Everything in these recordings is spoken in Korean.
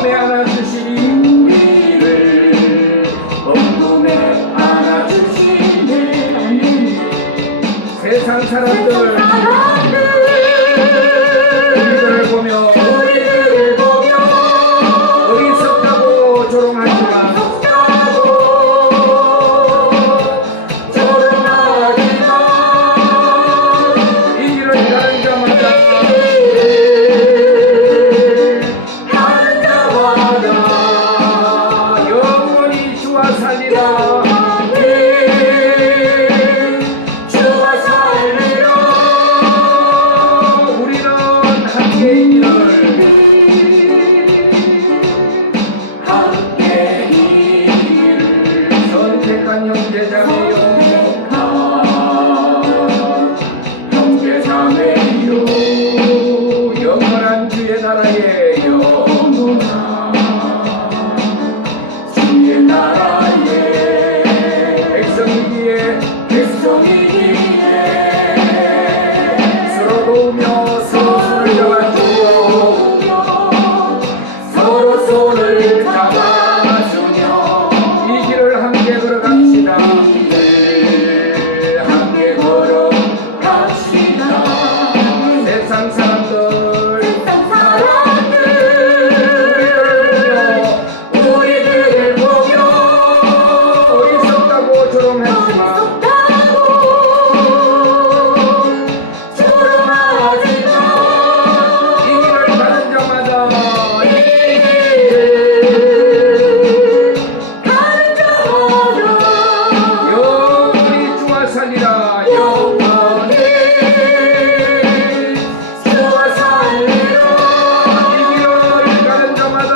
온몸에 안아주시니 우리를 온몸에 안아주시니 세상 사람들 우리를 보며 어리석다고 조롱하지마. 이 길을 가는 자마다 영원히 주와 살리라. 영원한 주의 나라에 주의 나라에 백성이기에 서로 도우며 서로 손을 잡아주며 서로 손을 잡아주며 이 길을 함께 걸어갑시다. 함께 걸어갑시다. 세상 사람들 우리를 보며 어리석다고 조롱하지마. 이 길을 가는 자마다 영원히 주와 살리라. 영원히 주와 살리라. 이 길을 가는 자마다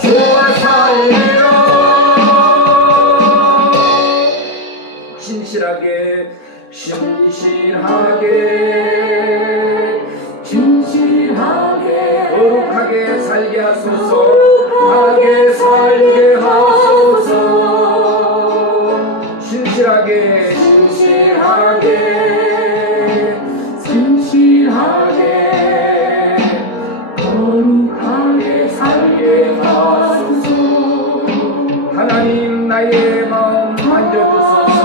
주와 살리라. 진실하게 거룩하게 살게 하소서. 거룩하게 살게 하소서. 진실하게 거룩하게 살게 하소서. 하나님 나의 마음 만져주소서.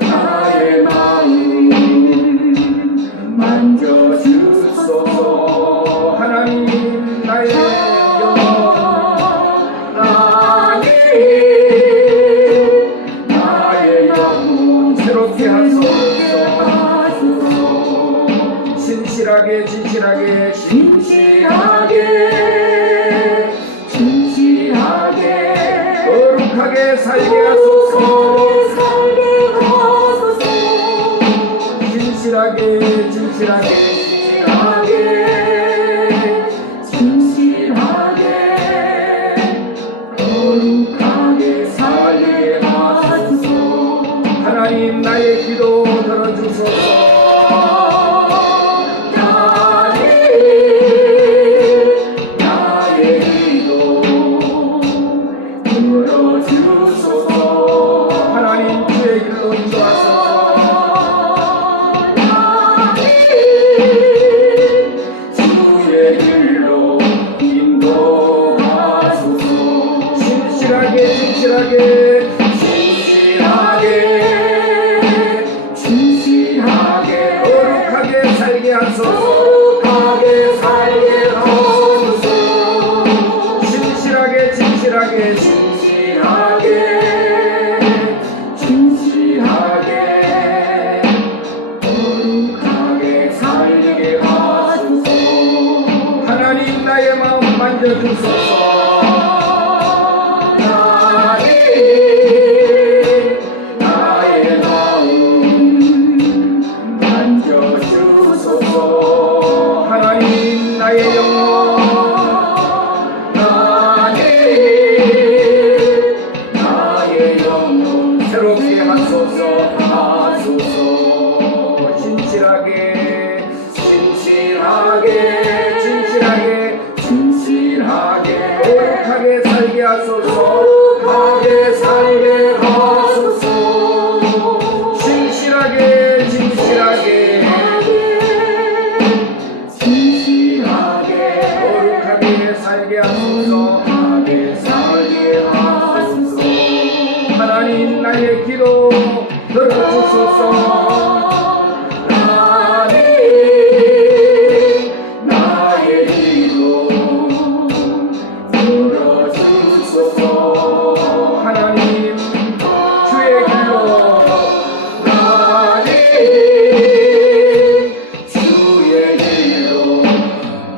나의 마음 만져주소서. 하나님 나의 영혼 나의 영혼 새롭게 하소서. 진실하게 거룩하게 살게 하소서. 진실하게 거룩하게 살게 하소서. 하나님 나의 기도 들어주소서. 하나님 주의 길로 인도하소서. 주의 길로 인도하소서. 진실하게 거룩하게 살게 하소서. 진실하게 거룩하게 살게 하소서. 하나님 나의 마음 만져주소서. 나의 마음 만져주소서. 하나님 나의 영혼 새롭게 하소서. 진실하게 살게 하소서. 하게 살게 하소서. 하나님 나의 기도 들어주소서. 하나님 나의 기도 들어주소서. 하나님 주의 길로 하나님 주의 길로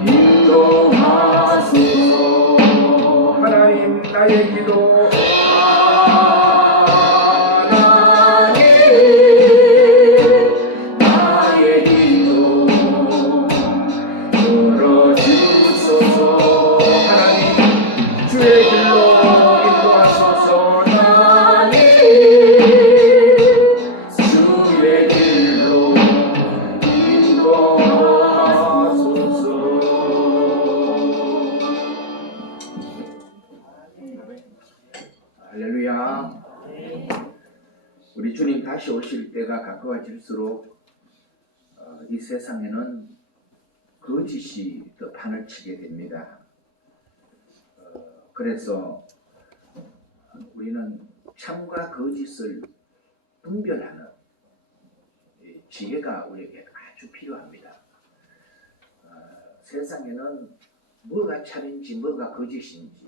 인도하소서. 하나님 나의 기도 나의 기도 들어주소서. 하나님 주의 길로 인도하소서. 하나님 주의 길로 인도하소서. 할렐루야. 우리 주님 다시 오실 때가 가까워질수록 이 세상에는 거짓이 더 판을 치게 됩니다. 그래서 우리는 참과 거짓을 분별하는 지혜가 우리에게 아주 필요합니다. 세상에는 뭐가 참인지 뭐가 거짓인지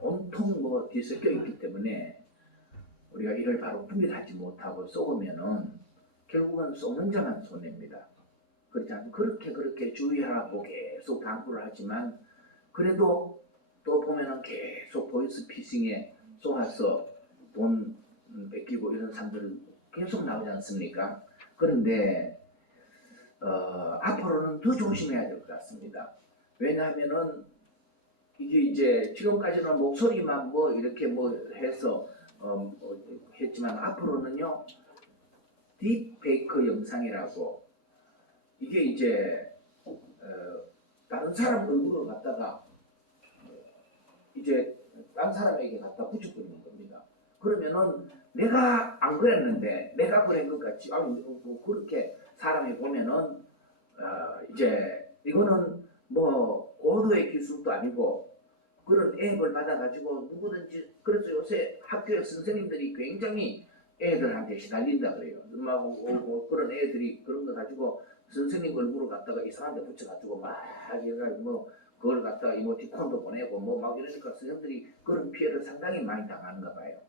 온통 뒤섞여 있기 때문에 우리가 이를 바로 분별하지 못하고 쏘으면은 결국은 쏘는 자만 손해입니다. 그렇지 않고 그렇게 주의하라고 계속 당부를 하지만 그래도 또 보면은 계속 보이스피싱에 쏘아서 돈 뺏기고 이런 사람들 계속 나오지 않습니까? 그런데 앞으로는 더 조심해야 될 것 같습니다. 왜냐하면은 이게 이제 지금까지는 목소리만 이렇게 해서 했지만 앞으로는요 딥페이크 영상이라고 이게 이제 다른 사람 얼굴을 갖다가 이제 다른 사람에게 갖다 붙여버리는 겁니다. 그러면은 내가 안 그랬는데 내가 그런 것 같이 그렇게 사람이 보면은 이제 이거는 고도의 기술도 아니고 그런 앱을 받아가지고 누구든지 그래서 요새 학교에 선생님들이 굉장히 애들한테 시달린다 그래요. 그런 애들이 그런 거 가지고 선생님 얼굴을 갖다가 이상한 데 붙여가지고 막 해가지고 그걸 갖다가 이모티콘도 보내고 막 이러니까 선생님들이 그런 피해를 상당히 많이 당하는가 봐요.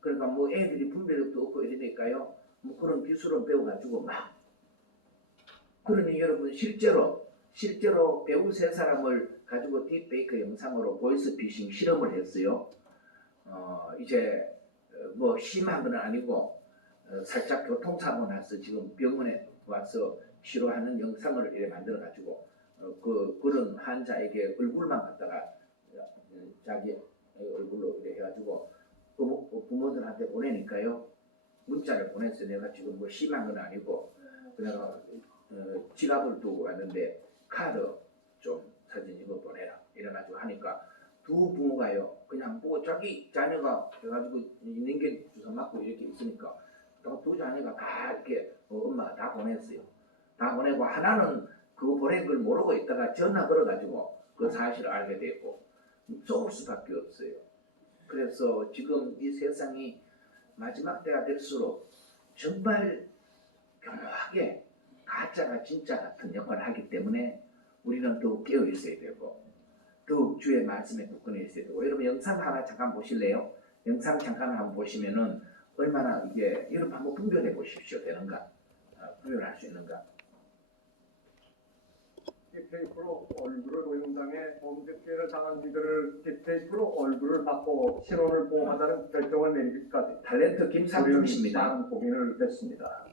그러니까 애들이 분별력도 없고 이러니까요 그런 기술을 배워가지고 막 그러니 여러분 실제로 배우 세 사람을 가지고 딥페이크 영상으로 보이스피싱 실험을 했어요. 이제 심한 건 아니고 살짝 교통사고 나서 지금 병원에 와서 치료하는 영상을 이렇게 만들어 가지고 그런 환자에게 얼굴만 갖다가 자기 얼굴로 이렇게 해가지고 부모들한테 보내니까요 문자를 보냈어요. 내가 지금 심한 건 아니고 내가 지갑을 두고 왔는데 카드 좀 사진 이거 보내라 이래가지고 하니까 두 부모가요 그냥 보고 자기 자녀가 해가지고 인간 주사 맞고 이렇게 있으니까 두 자녀가 다 이렇게 엄마 다 보냈어요. 다 보내고 하나는 그거 보낸 걸 모르고 있다가 전화 걸어가지고 그 사실을 알게 됐고 쏘을 수밖에 없어요. 그래서 지금 이 세상이 마지막 때가 될수록 정말 교묘하게 가짜가 진짜 같은 역할을 하기 때문에 우리는 더욱 깨어 있어야 되고 더욱 주의 말씀에 굳건해 있어야 되고 여러분 영상 하나 잠깐 보실래요? 영상 잠깐 한번 보시면은 얼마나 이게 여러분 한번 분별해 보십시오. 되는가? 분별할 수 있는가? 딥페이크로 얼굴을 동영상에 범죄 피해를 당한 이들을 딥페이크로 얼굴을 바꿔 신원을 보호하자는 결정을 내리기까지 탤런트 김상중 씨입니다. 많은 고민을 했습니다.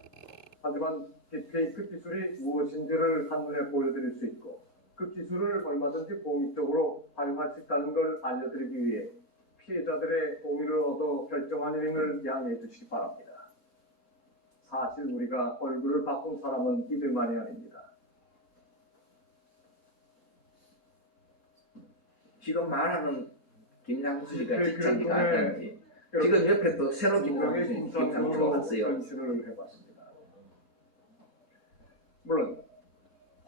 하지만 딥페이크 기술이 무엇인지를 한눈에 보여드릴 수 있고 그 기술을 얼마든지 공익적으로 활용할 수 있다는 걸 알려드리기 위해 피해자들의 동의를 얻어 결정한 일임을 양해해 주시기 바랍니다. 사실 우리가 얼굴을 바꾼 사람은 이들만이 아닙니다. 지금 말하는 김상수 씨가 진짜인가 아닌지 지금 옆에 또 새로 김상수가 왔어요. 변신을 해봤습니다. 물론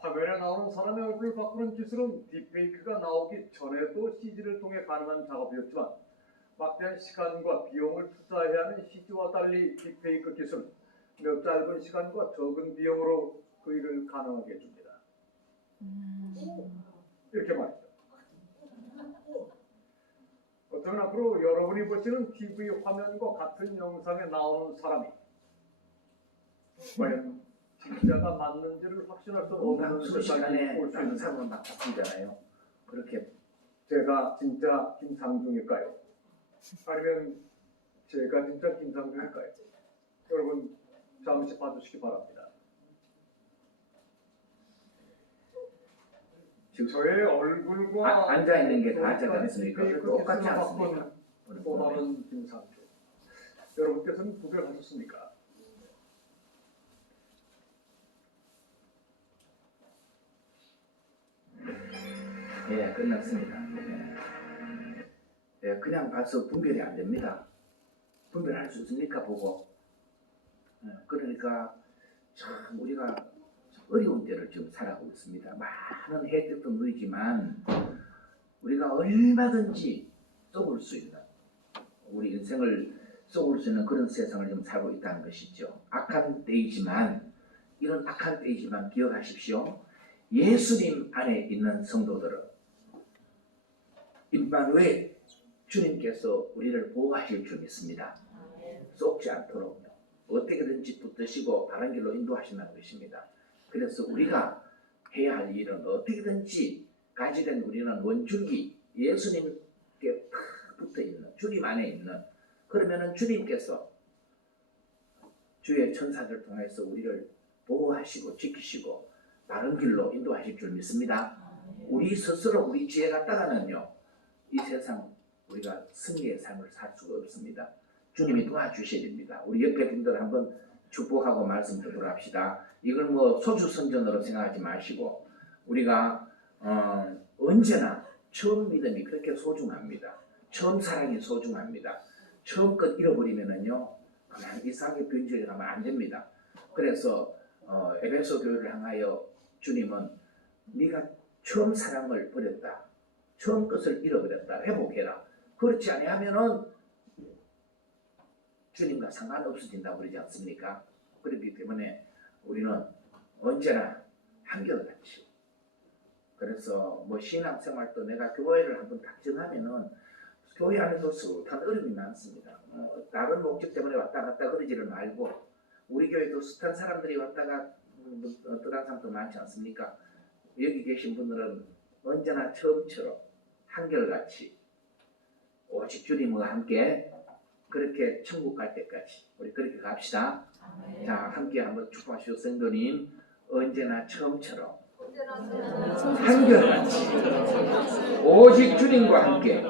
화면에 나오는 사람의 얼굴을 바꾸는 기술은 딥페이크가 나오기 전에도 CG를 통해 가능한 작업이었지만 막대한 시간과 비용을 투자해야 하는 CG와 달리 딥페이크 기술은 몇 짧은 시간과 적은 비용으로 그 일을 가능하게 해줍니다. 이렇게 말이죠. 어쩌면 앞으로 여러분이 보시는 TV 화면과 같은 영상에 나오는 사람이 과연 진짜가 맞는지를 확신할 수 없는 방송 세상이 시간에 올 수 다른 있는 사람은 막 바뀌잖아요. 그렇게 제가 진짜 김상중일까요? 아니면 제가 진짜 김상중일까요? 여러분 잠시 봐주시기 바랍니다. 지금 저의 얼굴과 앉아 있는 게 가짜지 않습니까? 딥페이크 똑같지 기술을 않습니까? 바꾼 또 다른 김상중. 여러분께서는 구별하셨습니까? 예, 끝났습니다. 예, 그냥 봐서 분별이 안 됩니다. 분별할 수 있습니까? 보고. 예, 그러니까 참 우리가 어려운 때를 지금 살아가고 있습니다. 많은 혜택도 누리지만 우리가 얼마든지 쏘을 수 있는, 우리 인생을 쏘을 수 있는 그런 세상을 지금 살고 있다는 것이죠. 악한 때이지만, 이런 악한 때이지만 기억하십시오. 예수님 안에 있는 성도들은 임마누엘 주님께서 우리를 보호하실 줄 믿습니다. 속지 않도록요. 어떻게든지 붙드시고 바른 길로 인도하신다는 것입니다. 그래서 우리가 해야 할 일은 어떻게든지 가지된 우리는 원줄기 예수님께 탁 붙어있는, 주님 안에 있는, 그러면은 주님께서 주의 천사들 통해서 우리를 보호하시고 지키시고 바른 길로 인도하실 줄 믿습니다. 우리 스스로 우리 지혜 갖다가는요, 이 세상 우리가 승리의 삶을 살 수가 없습니다. 주님이 도와주셔야 됩니다. 우리 옆에 분들 한번 축복하고 말씀 듣도록 합시다. 이걸 뭐 소주 선전으로 생각하지 마시고, 우리가 언제나 처음 믿음이 그렇게 소중합니다. 처음 사랑이 소중합니다. 처음 것 잃어버리면은요, 그냥 이상하게 변질해 가면 안 됩니다. 그래서 에베소 교회를 향하여 주님은 네가 처음 사랑을 버렸다, 처음 것을 잃어버렸다, 회복해라. 그렇지 아니하면은 주님과 상관없어진다고 그러지 않습니까? 그렇기 때문에 우리는 언제나 한결같이, 그래서 뭐 신앙생활도 내가 교회를 한번 딱 정하면은 교회 안에서 숱한 어려움이 많습니다. 다른 목적 때문에 왔다 갔다 그러지를 말고, 우리 교회도 숱한 사람들이 왔다가 떠난 사람도 많지 않습니까? 여기 계신 분들은 언제나 처음처럼 한결같이 오직 주님과 함께 그렇게 천국 갈 때까지 우리 그렇게 갑시다. 자, 함께 한번 축복하시오. 성도님, 언제나 처음처럼 한결같이 오직 주님과 함께,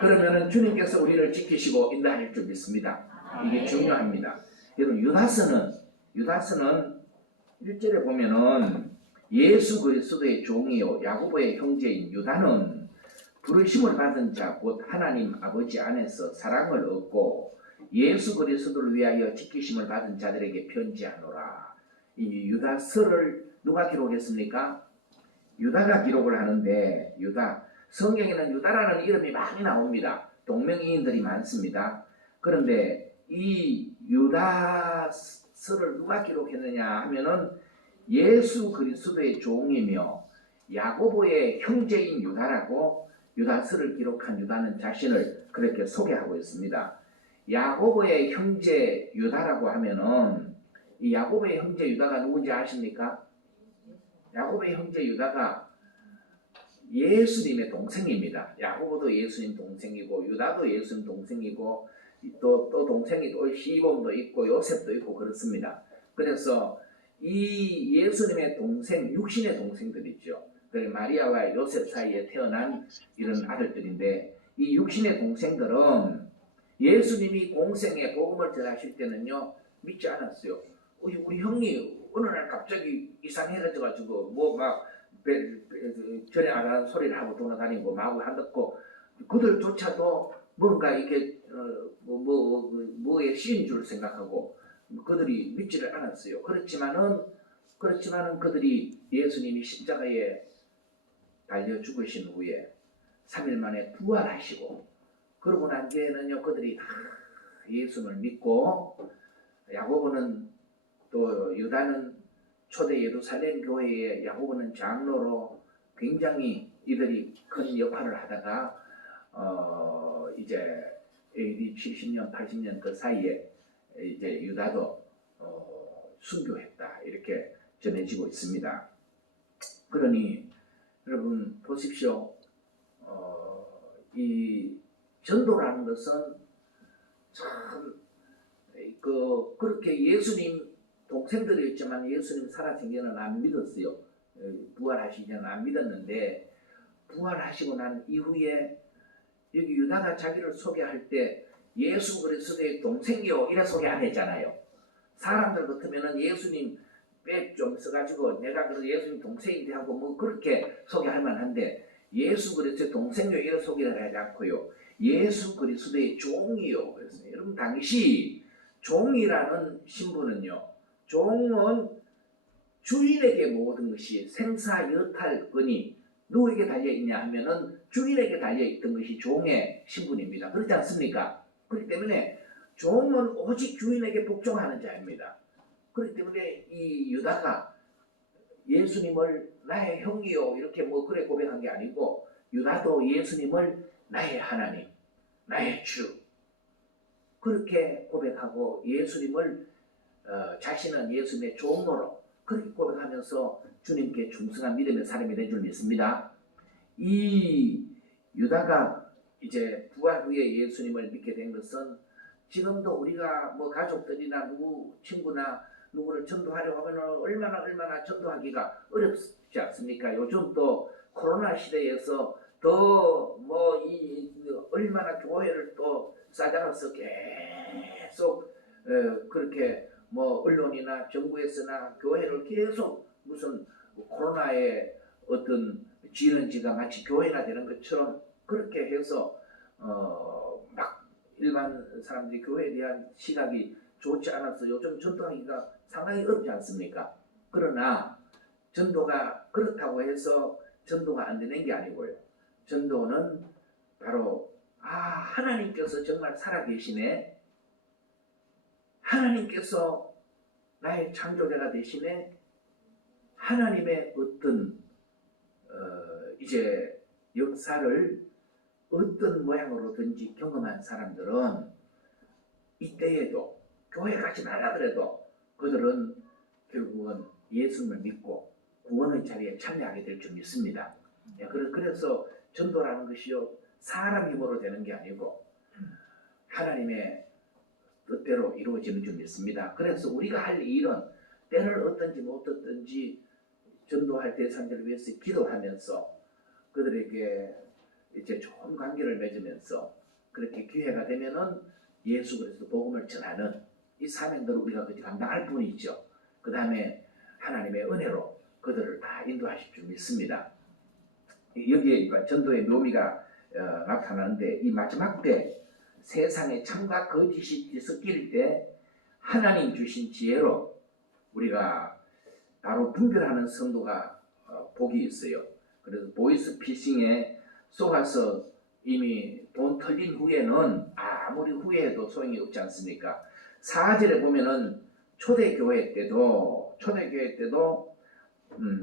그러면은 주님께서 우리를 지키시고 인도하실 줄 믿습니다. 이게 중요합니다. 여러분, 유다서는 1절에 보면은 예수 그리스도의 종이요 야고보의 형제인 유다는 부르심을 받은 자 곧 하나님 아버지 안에서 사랑을 얻고 예수 그리스도를 위하여 지키심을 받은 자들에게 편지하노라. 이 유다서를 누가 기록했습니까? 유다가 기록을 하는데, 유다, 성경에는 유다라는 이름이 많이 나옵니다. 동명이인들이 많습니다. 그런데 이 유다서를 누가 기록했느냐 하면은 예수 그리스도의 종이며 야고보의 형제인 유다라고 유다서를 기록한 유다는 자신을 그렇게 소개하고 있습니다. 야고보의 형제 유다라고 하면은 이 야고보의 형제 유다가 누군지 아십니까? 야고보의 형제 유다가 예수님의 동생입니다. 야고보도 예수님 동생이고 유다도 예수님 동생이고 또 동생이 또 시몬도 있고 요셉도 있고 그렇습니다. 그래서 이 예수님의 동생, 육신의 동생들이죠. 마리아와 요셉 사이에 태어난 이런 아들들인데, 이 육신의 동생들은 예수님이 공생에 복음을 전하실 때는요 믿지 않았어요. 우리 형이 어느 날 갑자기 이상해가지고 뭐 막 전에 안 하는 소리를 하고 돌아다니고 마구 한다고, 그들조차도 뭔가 이게 뭐에 씌인 줄 생각하고 그들이 믿지를 않았어요. 그렇지만은 그렇지만은 그들이 예수님이 십자가에 달려 죽으신 후에 3일 만에 부활하시고 그러고 난 뒤에는요 그들이 다 예수를 믿고 야고보는 또 유다는 초대 예루살렘 교회의 야고보는 장로로 굉장히 이들이 큰 역할을 하다가 이제 AD 70년 80년 그 사이에 이제 유다도 순교했다 이렇게 전해지고 있습니다. 그러니 여러분 보십시오. 이 전도라는 것은 참 그렇게 예수님 동생들이었지만 예수님 살아생전은 안 믿었어요. 부활하시기 전에 안 믿었는데 부활하시고 난 이후에 여기 유다가 자기를 소개할 때 예수 그리스도의 동생이요 이래 소개 안 했잖아요. 사람들 같으면은 예수님 빼 좀 써가지고 내가 그래서 예수님 동생인데 하고 뭐 그렇게 소개할 만한데 예수 그리스도의 동생이요 이래 소개를 하지 않고요. 예수 그리스도의 종이요. 그래서 여러분 당시 종이라는 신분은요. 종은 주인에게 모든 것이 생사여탈권이 누구에게 달려있냐 하면은 주인에게 달려있던 것이 종의 신분입니다. 그렇지 않습니까? 그렇기 때문에 종은 오직 주인에게 복종하는 자입니다. 그렇기 때문에 이 유다가 예수님을 나의 형이요 이렇게 뭐 그래 고백한 게 아니고 유다도 예수님을 나의 하나님, 나의 주 그렇게 고백하고 예수님을 자신은 예수님의 종로로 그렇게 고백하면서 주님께 충성한 믿음의 사람이 된 줄 믿습니다. 이 유다가 이제 부활 후에 예수님을 믿게 된 것은 지금도 우리가 뭐 가족들이나 누구 친구나 누구를 전도하려고 하면 얼마나 전도하기가 어렵지 않습니까? 요즘 또 코로나 시대에서 더 뭐 얼마나 교회를 또 싸잡아서 계속 그렇게 뭐 언론이나 정부에서나 교회를 계속 무슨 코로나의 어떤 지는지가 마치 교회나 되는 것처럼 그렇게 해서 막 일반 사람들이 교회에 대한 시각이 좋지 않아서 요즘 전도하기가 상당히 어렵지 않습니까? 그러나 전도가 그렇다고 해서 전도가 안 되는 게 아니고요. 전도는 바로 하나님께서 정말 살아계시네. 하나님께서 나의 창조자가 되시네. 하나님의 어떤 이제 역사를 어떤 모양으로든지 경험한 사람들은 이때에도 교회 가지 말라 그래도 그들은 결국은 예수님을 믿고 구원의 자리에 참여하게 될 줄 믿습니다. 그래서 전도라는 것이요 사람 힘으로 되는 게 아니고 하나님의 뜻대로 이루어지는 줄 믿습니다. 그래서 우리가 할 일은 때를 어떤지 못 어떤지 전도할 대상자를 위해서 기도하면서 그들에게 이제 좋은 관계를 맺으면서 그렇게 기회가 되면은 예수 그리스도 복음을 전하는 이 사명들을 우리가 그렇게 감당할 뿐이죠. 그 다음에 하나님의 은혜로 그들을 다 인도하실 줄 믿습니다. 여기에 전도의 묘미가 나타나는데 이 마지막 때 세상에 참과 거짓이 뒤섞일 때 하나님 주신 지혜로 우리가 바로 분별하는 성도가 복이 있어요. 그래서 보이스 피싱에 속아서 이미 돈 털린 후에는 아무리 후회해도 소용이 없지 않습니까? 4절에 보면은 초대교회 때도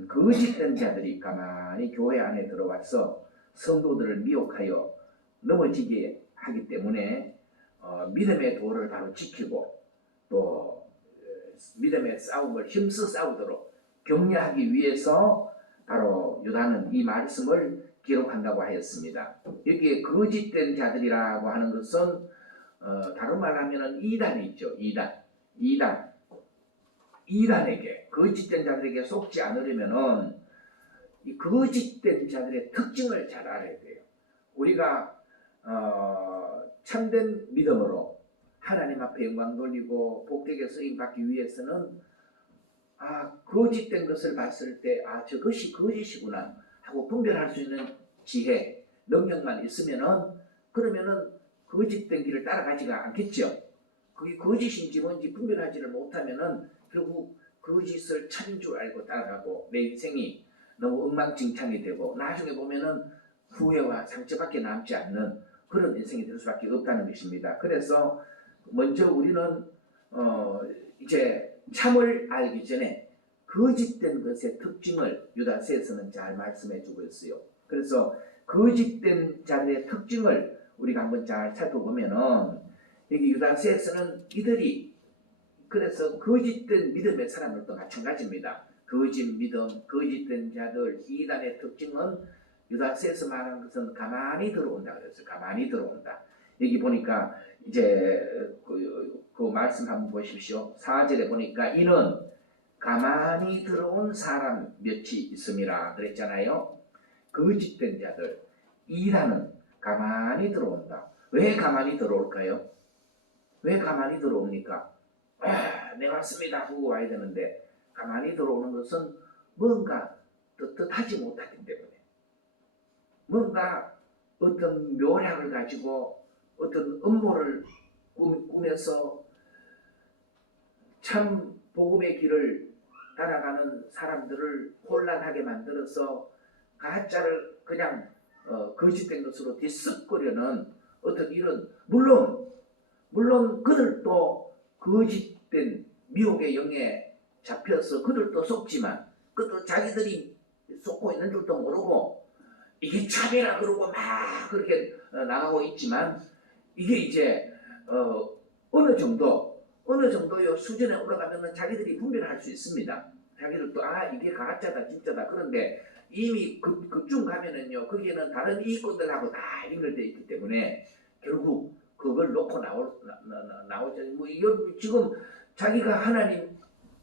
거짓된 자들이 가만히 교회 안에 들어와서 성도들을 미혹하여 넘어지게 하기 때문에 믿음의 도를 바로 지키고 또 믿음의 싸움을 힘써 싸우도록 격려하기 위해서 바로 유다는 이 말씀을 기록한다고 하였습니다. 여기에 거짓된 자들이라고 하는 것은 다른 말로 하면은 이단이 있죠. 이단에게 거짓된 자들에게 속지 않으려면은 이 거짓된 자들의 특징을 잘 알아야 돼요. 우리가 참된 믿음으로 하나님 앞에 영광 돌리고 복되게 쓰임 받기 위해서는 거짓된 것을 봤을 때 저것이 거짓이구나 하고 분별할 수 있는 지혜, 능력만 있으면은 그러면은 거짓된 길을 따라가지가 않겠죠. 그게 거짓인지 뭔지 분별하지를 못하면은 결국 거짓을 참인 줄 알고 따라가고 내 인생이 너무 엉망진창이 되고 나중에 보면은 후회와 상처밖에 남지 않는 그런 인생이 될 수밖에 없다는 것입니다. 그래서 먼저 우리는 이제 참을 알기 전에 거짓된 것의 특징을 유다서에서는 잘 말씀해 주고 있어요. 그래서 거짓된 자들의 특징을 우리가 한번 잘 살펴보면은 여기 유다서에서는 이들이 그래서 거짓된 믿음의 사람들도 마찬가지입니다. 거짓 믿음, 거짓된 자들, 이단의 특징은 유다서에서 말하는 것은 가만히 들어온다 그랬어요. 가만히 들어온다. 여기 보니까 이제 그 말씀 한번 보십시오. 4절에 보니까 이는 가만히 들어온 사람 몇이 있음이라 그랬잖아요. 거짓된 자들, 이단은 가만히 들어온다. 왜 가만히 들어올까요? 왜 가만히 들어옵니까? 네 맞습니다 하고 와야 되는데 가만히 들어오는 것은 뭔가 떳떳하지 못하기 때문에 뭔가 어떤 묘약을 가지고 어떤 음모를 꾸며서 참 복음의 길을 따라가는 사람들을 혼란하게 만들어서 가짜를 그냥 거짓된 것으로 뒤섞으려는 어떤 이런 물론 그들도 거짓된 미혹의 영에 잡혀서 그들도 속지만 그들도 자기들이 속고 있는 줄도 모르고 이게 참이라 그러고 막 그렇게 나가고 있지만 이게 이제 어느 정도의 수준에 올라가면 자기들이 분별할 수 있습니다. 자기들도 이게 가짜다 진짜다. 그런데 이미 그쯤 가면은요 거기에는 다른 이익권들하고 다 연결되어 있기 때문에 결국 그걸 놓고 나오죠. 뭐 이거 지금 자기가 하나님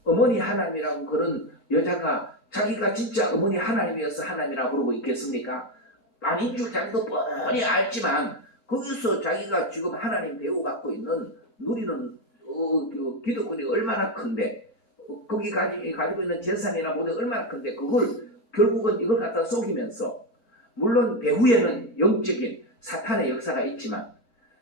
어머니 하나님이라고 그런 여자가 자기가 진짜 어머니 하나님이어서 하나님이라고 그러고 있겠습니까? 아닌 줄 자기도 뻔히 알지만 거기서 자기가 지금 하나님 배우 갖고 있는 누리는 기득권이 얼마나 큰데 거기 가지고 있는 재산이나 모든 얼마나 큰데 그걸 결국은 이걸 갖다 속이면서 물론 배후에는 영적인 사탄의 역사가 있지만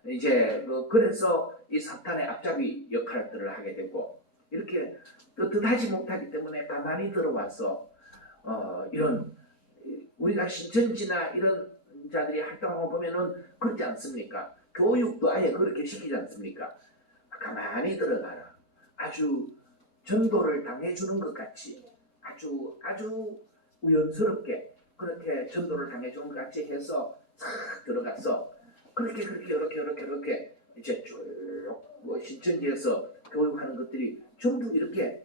이제 그래서 이 사탄의 앞잡이 역할들을 하게 되고 이렇게 뜻하지 못하기 때문에 가만히 들어와서 이런 우리가 신천지나 이런 자들이 활동하고 보면은 그렇지 않습니까? 교육도 아예 그렇게 시키지 않습니까? 가만히 들어가라. 아주 전도를 당해주는 것 같이 아주 우연스럽게 그렇게 전도를 당해주는 것 같이 해서 싹 들어가서 그렇게 이렇게 이제 쭉 신천지에서 교육하는 것들이 전부 이렇게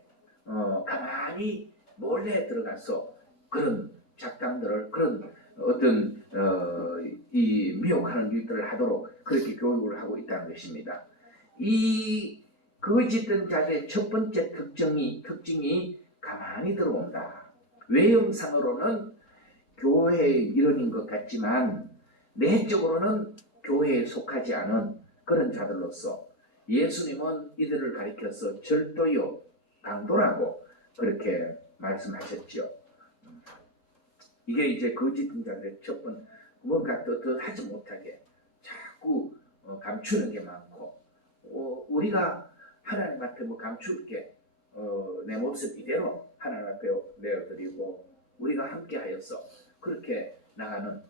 가만히 몰래 들어가서 그런 작당들을 그런 어떤 이 미혹하는 일들을 하도록 그렇게 교육을 하고 있다는 것입니다. 이 거짓된 자의 첫 번째 특징이 가만히 들어온다. 외형상으로는 교회의 일원인 것 같지만 내적으로는 교회에 속하지 않은 그런 자들로서 예수님은 이들을 가리켜서 절도요 강도라고 그렇게 말씀하셨죠. 이게 이제 거짓된 자들의 첫 번째 뭔가 하지 못하게 자꾸 감추는 게 많고 우리가 하나님 앞에 뭐 감출 게 내 모습 이대로 하나님 앞에 내어드리고 우리가 함께하여서 그렇게 나가는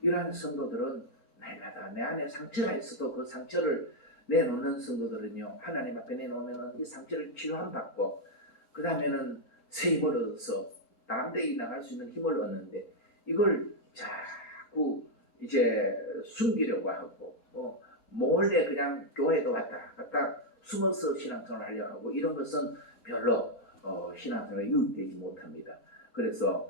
이러한 성도들은 날마다 내 안에 상처가 있어도 그 상처를 내놓는 성도들은요 하나님 앞에 내놓으면 이 상처를 치유함 받고 그 다음에는 새 힘을 얻어서 담대히 나갈 수 있는 힘을 얻는데 이걸 자꾸 이제 숨기려고 하고 몰래 그냥 교회도 왔다 갔다 숨어서 신앙생활을 하려고 하고 이런 것은 별로 신앙생활에 유익되지 못합니다. 그래서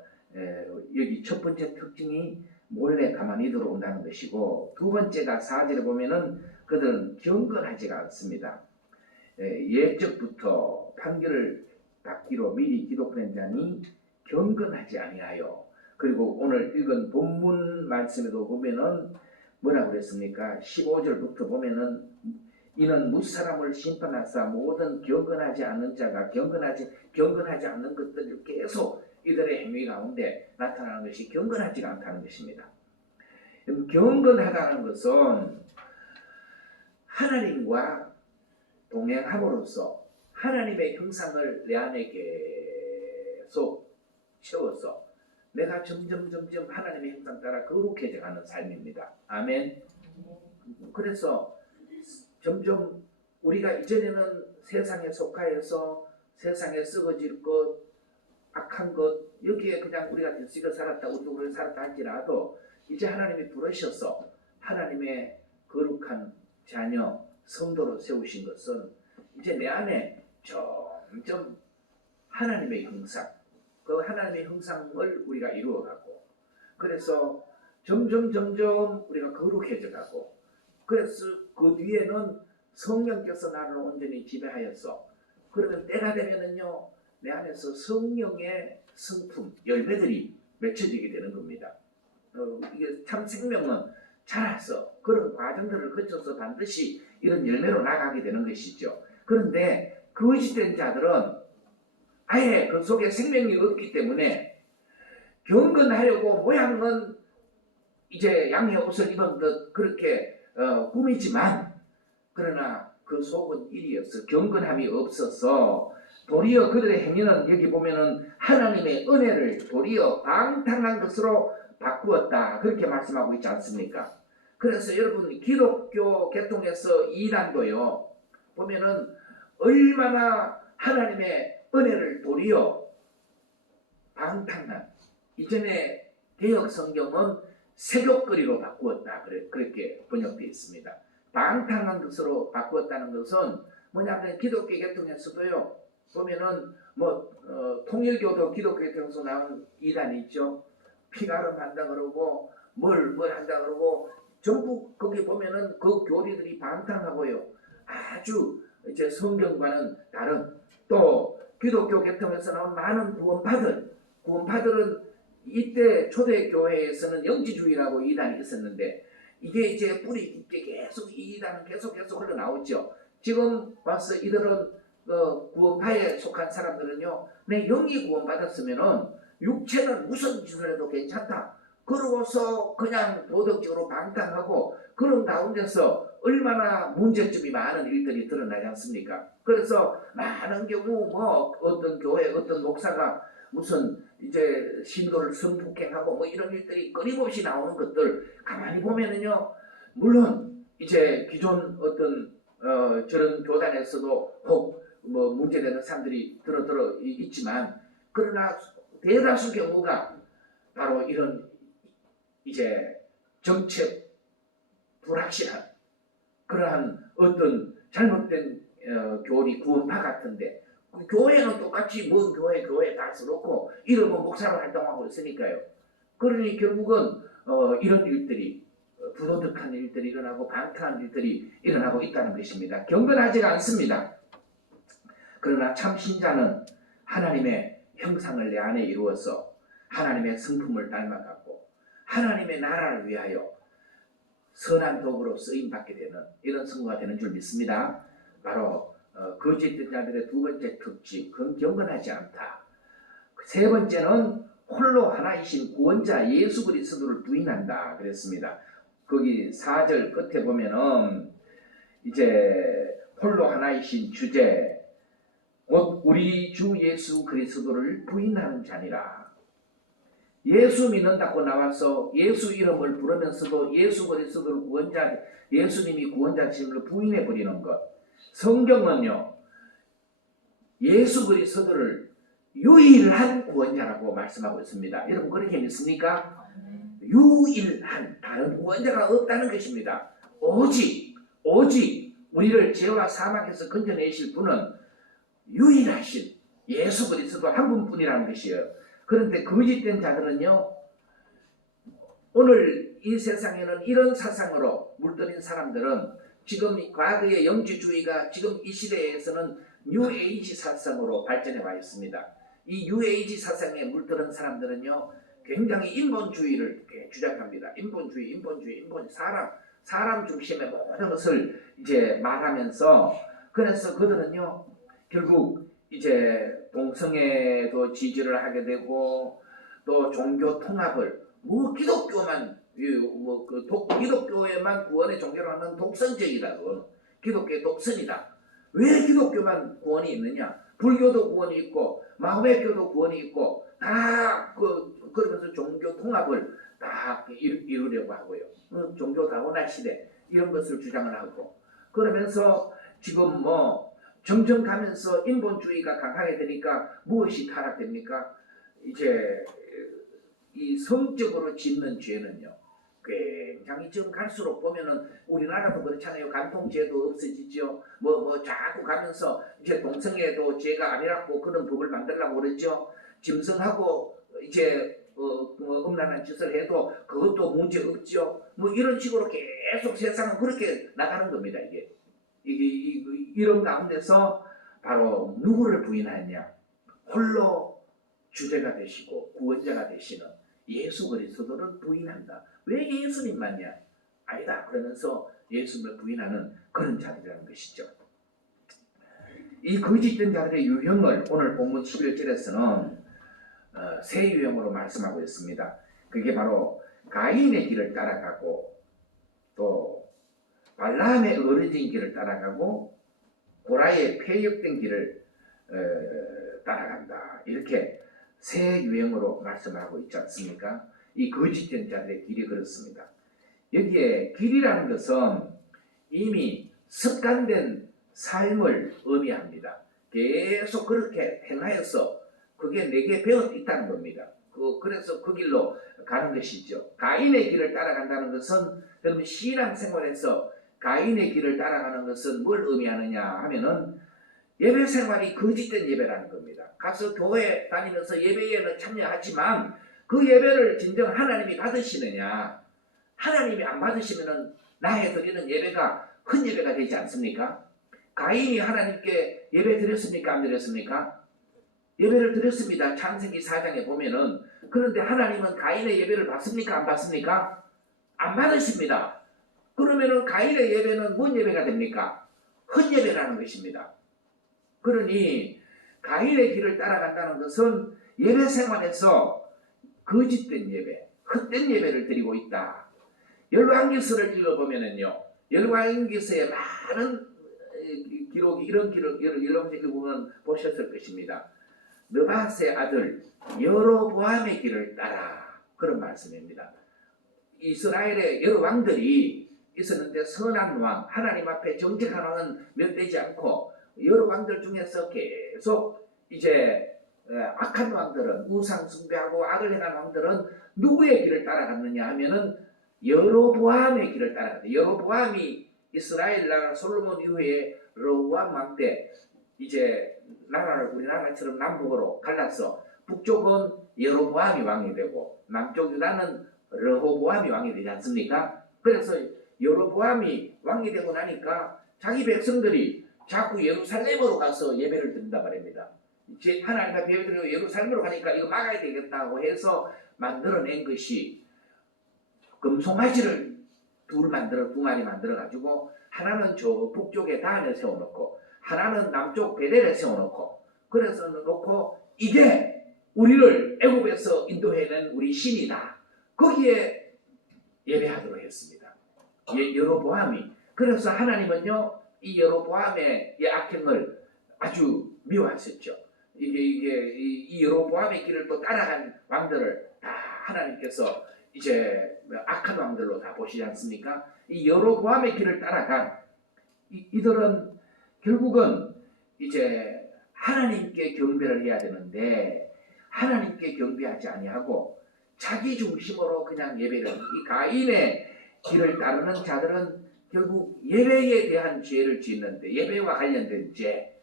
여기 첫 번째 특징이 몰래 가만히 들어온다는 것이고 두 번째가 4절에 보면은 그들은 경건하지가 않습니다. 옛적부터 판결을 받기로 미리 기록된 자니 경건하지 아니하여 그리고 오늘 읽은 본문 말씀에도 보면은 뭐라고 그랬습니까? 15절부터 보면은 이는 무사람을 심판하사 모든 경건하지 않는 자가 경건하지 않는 것들을 계속 이들의 행위 가운데 나타나는 것이 경건하지가 않다는 것입니다. 경건하다는 것은 하나님과 동행함으로써 하나님의 형상을 내 안에 계속 채워서 내가 점점 하나님의 형상 따라 거룩해져가는 삶입니다. 아멘. 그래서 점점 우리가 이전에는 세상에 속하여서 세상에 썩어질 것, 악한 것 여기에 그냥 우리가 들썩여 살았다, 우뚝으로 살았다 할지라도 이제 하나님이 부르셔서 하나님의 거룩한 자녀, 성도로 세우신 것은 이제 내 안에 점점 하나님의 형상, 그 하나님의 형상을 우리가 이루어가고, 그래서 점점 우리가 거룩해져 가고, 그래서 그 뒤에는 성령께서 나를 온전히 지배하여서, 그러면 때가 되면은요 내 안에서 성령의 성품, 열매들이 맺혀지게 되는 겁니다. 이게 참 생명은 자라서 그런 과정들을 거쳐서 반드시 이런 열매로 나가게 되는 것이죠. 그런데 거짓된 자들은 아예 그 속에 생명이 없기 때문에 경건하려고 모양은 이제 양의 옷을 입은 듯 그렇게 꾸미지만, 그러나 그 속은 일이어서 경건함이 없어서 도리어 그들의 행위는 여기 보면은 하나님의 은혜를 도리어 방탕한 것으로 바꾸었다, 그렇게 말씀하고 있지 않습니까? 그래서 여러분 기독교 계통에서 이단도요 보면은 얼마나 하나님의 은혜를 도리어 방탕한, 이전에 개혁 성경은 세교거리로 바꾸었다, 그렇게 번역되어 있습니다. 방탕한 것으로 바꾸었다는 것은 뭐냐면 기독교 계통에서도요 보면은 통일교도 기독교 계통에서 나온 이단이 있죠. 피가름한다 그러고 뭘 한다 그러고 전부 거기 보면은 그 교리들이 방탕하고요 아주 이제 성경과는 다른, 또 기독교 계통에서 나온 많은 구원파들은 이때 초대교회에서는 영지주의라고 이단이 있었는데, 이게 이제 뿌리 깊게 계속 이 이단은 계속 흘러나오죠. 지금 와서 이들은 구원파에 속한 사람들은요, 내 영이 구원받았으면은 육체는 무슨 짓을 해도 괜찮다, 그러고서 그냥 도덕적으로 방탕하고 그런 가운데서 얼마나 문제점이 많은 일들이 드러나지 않습니까? 그래서 많은 경우 어떤 교회 어떤 목사가 무슨 이제 신도를 성폭행하고 이런 일들이 끊임없이 나오는 것들 가만히 보면은요, 물론 이제 기존 어떤 저런 교단에서도 혹 문제되는 사람들이 들어 있지만, 그러나 대다수 경우가 바로 이런 이제 정책 불확실한 그러한 어떤 잘못된 교리 구원파 같은데, 그 교회는 똑같이 뭔 교회 다 써놓고 이러고 목사로 활동하고 있으니까요. 그러니 결국은 이런 일들이 부도덕한 일들이 일어나고 방탕한 일들이 일어나고 있다는 것입니다. 경건하지가 않습니다. 그러나 참 신자는 하나님의 형상을 내 안에 이루어서 하나님의 성품을 닮아가고 하나님의 나라를 위하여 선한 도구로 쓰임받게 되는 이런 성도가 되는 줄 믿습니다. 바로 거짓된 자들의 두 번째 특징, 그건 경건하지 않다. 세 번째는 홀로 하나이신 구원자 예수 그리스도를 부인한다 그랬습니다. 거기 4절 끝에 보면은 이제 홀로 하나이신 주제, 곧 우리 주 예수 그리스도를 부인하는 자니라. 예수 믿는다고 나와서 예수 이름을 부르면서도 예수 그리스도를 구원자, 예수님이 구원자심을 부인해버리는 것. 성경은요 예수 그리스도를 유일한 구원자라고 말씀하고 있습니다. 여러분 그렇게 믿습니까? 유일한, 다른 구원자가 없다는 것입니다. 오직 우리를 죄와 사망에서 건져내실 분은 유일하신 예수 그리스도 한 분뿐이라는 것이에요. 그런데 거짓된 자들은요, 오늘 이 세상에는 이런 사상으로 물들인 사람들은 지금 과거의 영지주의가 지금 이 시대에서는 뉴에이지 사상으로 발전해 와 있습니다. 이 뉴에이지 사상에 물들은 사람들은요 굉장히 인본주의를 주장합니다. 인본주의, 사람 중심의 모든 것을 이제 말하면서, 그래서 그들은요 결국 이제 동성애도 지지를 하게 되고, 또 종교 통합을 기독교만 기독교에만 구원의 종교로 하는 독선적이다, 기독교의 독선이다. 왜 기독교만 구원이 있느냐? 불교도 구원이 있고 마호메교도 구원이 있고 다 그러면서 종교 통합을 다 이루려고 하고요. 종교 다원화 시대 이런 것을 주장을 하고 그러면서 지금 뭐 점점 가면서 인본주의가 강하게 되니까 무엇이 타락됩니까? 이제 이 성적으로 짓는 죄는요. 굉장히 지금 갈수록 보면은 우리나라도 그렇잖아요. 간통죄도 없어지죠. 뭐 자꾸 가면서 이제 동성애도 죄가 아니라고 그런 법을 만들려고 그러죠. 짐승하고 이제 뭐 음란한 짓을 해도 그것도 문제 없죠. 뭐 이런 식으로 계속 세상은 그렇게 나가는 겁니다. 이런 가운데서 바로 누구를 부인하느냐? 홀로 주제가 되시고 구원자가 되시는 예수 그리스도를 부인한다. 왜 예수님만이야? 아니다. 그러면서 예수님을 부인하는 그런 자들이라는 것이죠. 이 거짓된 자들의 유형을 오늘 본문 11절에서는 세 유형으로 말씀하고 있습니다. 그게 바로 가인의 길을 따라가고 또 발람의 어려진 길을 따라가고 고라의 폐역된 길을 따라간다. 이렇게 세 유형으로 말씀하고 있지 않습니까? 이 거짓된 자들의 길이 그렇습니다. 여기에 길이라는 것은 이미 습관된 삶을 의미합니다. 계속 그렇게 행하여서 그게 내게 배어 있다는 겁니다. 그래서 그 길로 가는 것이죠. 가인의 길을 따라간다는 것은 그러면 신앙생활에서 가인의 길을 따라가는 것은 뭘 의미하느냐 하면은 예배 생활이 거짓된 예배라는 겁니다. 가서 교회 다니면서 예배에는 참여하지만 그 예배를 진정 하나님이 받으시느냐? 하나님이 안 받으시면은 나의 드리는 예배가 큰 예배가 되지 않습니까? 가인이 하나님께 예배 드렸습니까? 안 드렸습니까? 예배를 드렸습니다. 창세기 4장에 보면은. 그런데 하나님은 가인의 예배를 받습니까? 안 받습니까? 안 받으십니다. 그러면은 가인의 예배는 뭔 예배가 됩니까? 헛 예배라는 것입니다. 그러니 가인의 길을 따라간다는 것은 예배 생활에서 거짓된 예배, 헛된 예배를 드리고 있다. 열왕기서를 읽어보면은요, 열왕기서에 많은 기록이 이런 기록을 읽어보면 보셨을 것입니다. 느밧의 아들 여로보암의 길을 따라, 그런 말씀입니다. 이스라엘의 여러 왕들이 있었는데 선한 왕, 하나님 앞에 정직한 왕은 몇 되지 않고 여러 왕들 중에서 계속 이제 악한 왕들은, 우상 숭배하고 악을 행한 왕들은 누구의 길을 따라갔느냐 하면은 여로보암의 길을 따라갔다. 여로보암이 이스라엘 나라 솔로몬 이후에 로보암 왕 때 이제 나라를 우리나라처럼 남북으로 갈라서 북쪽은 여로보암이 왕이 되고 남쪽 유다는 르호보암이 왕이 되지 않습니까? 그래서 여로보암이 왕이 되고 나니까 자기 백성들이 자꾸 예루살렘으로 가서 예배를 드린단 말입니다. 이제 하나님 앞에 예배 드리고 예루살렘으로 가니까 이거 막아야 되겠다고 해서 만들어낸 것이 금송아지를 두 마리 만들어 가지고 하나는 저 북쪽에 단을 세워놓고 하나는 남쪽 베델에 세워놓고 그래서 놓고 이게 우리를 애굽에서 인도해낸 우리 신이다. 거기에 예배하도록 했습니다. 여로보암이. 그래서 하나님은요 이 여로보암의 이 악행을 아주 미워하셨죠. 이 여로보암의 길을 또 따라간 왕들을 다 하나님께서 이제 악한 왕들로 다 보시지 않습니까? 이 여로보암의 길을 따라간 이들은 결국은 이제 하나님께 경배를 해야 되는데 하나님께 경배하지 아니하고 자기 중심으로 그냥 예배를, 이 가인의 길을 따르는 자들은 결국 예배에 대한 죄를 짓는데, 예배와 관련된 죄,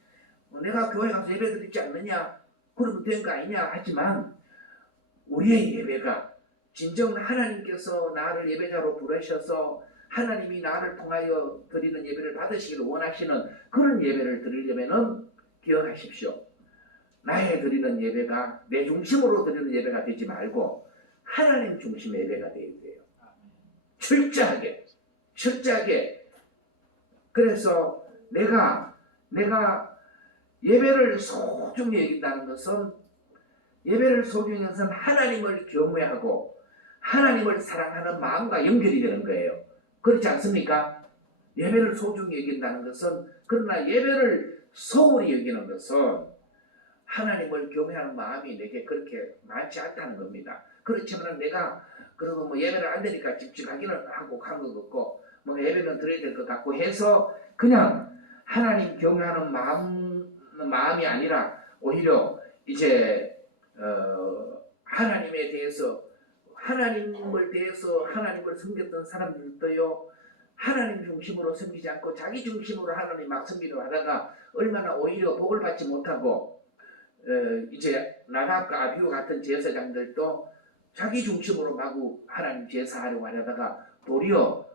내가 교회 가서 예배 드리지 않느냐 그러면 된 거 아니냐 하지만 우리의 예배가 진정 하나님께서 나를 예배자로 부르셔서 하나님이 나를 통하여 드리는 예배를 받으시기를 원하시는 그런 예배를 드리려면은 기억하십시오. 나의 드리는 예배가 내 중심으로 드리는 예배가 되지 말고 하나님 중심의 예배가 되어야 돼요. 철저하게. 그래서 내가 예배를 소중히 여긴다는 것은, 예배를 소중히 여기는 것은 하나님을 경외하고 하나님을 사랑하는 마음과 연결이 되는 거예요. 그렇지 않습니까? 예배를 소중히 여긴다는 것은 그러나 예배를 소홀히 여기는 것은 하나님을 경외하는 마음이 내게 그렇게 많지 않다는 겁니다. 그렇지만 내가 그리고 뭐 예배를 안 되니까 집중하기는 하고 한 것 같고 뭐 예배는 드려야 될 것 같고 해서 그냥 하나님 경외하는 마음이 아니라 오히려 이제 하나님에 대해서 하나님을 섬겼던 사람들도요 하나님 중심으로 섬기지 않고 자기 중심으로 하나님 막 섬기려 하다가 얼마나 오히려 복을 받지 못하고 이제 나답과 아비후 같은 제사장들도 자기 중심으로 마구 하나님 제사하려고 하다가 도리어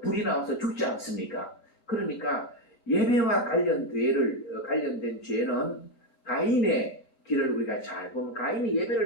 불이 나와서 죽지 않습니까? 그러니까 예배와 관련된 죄는 가인의 길을 우리가 잘 보면 가인이 예배를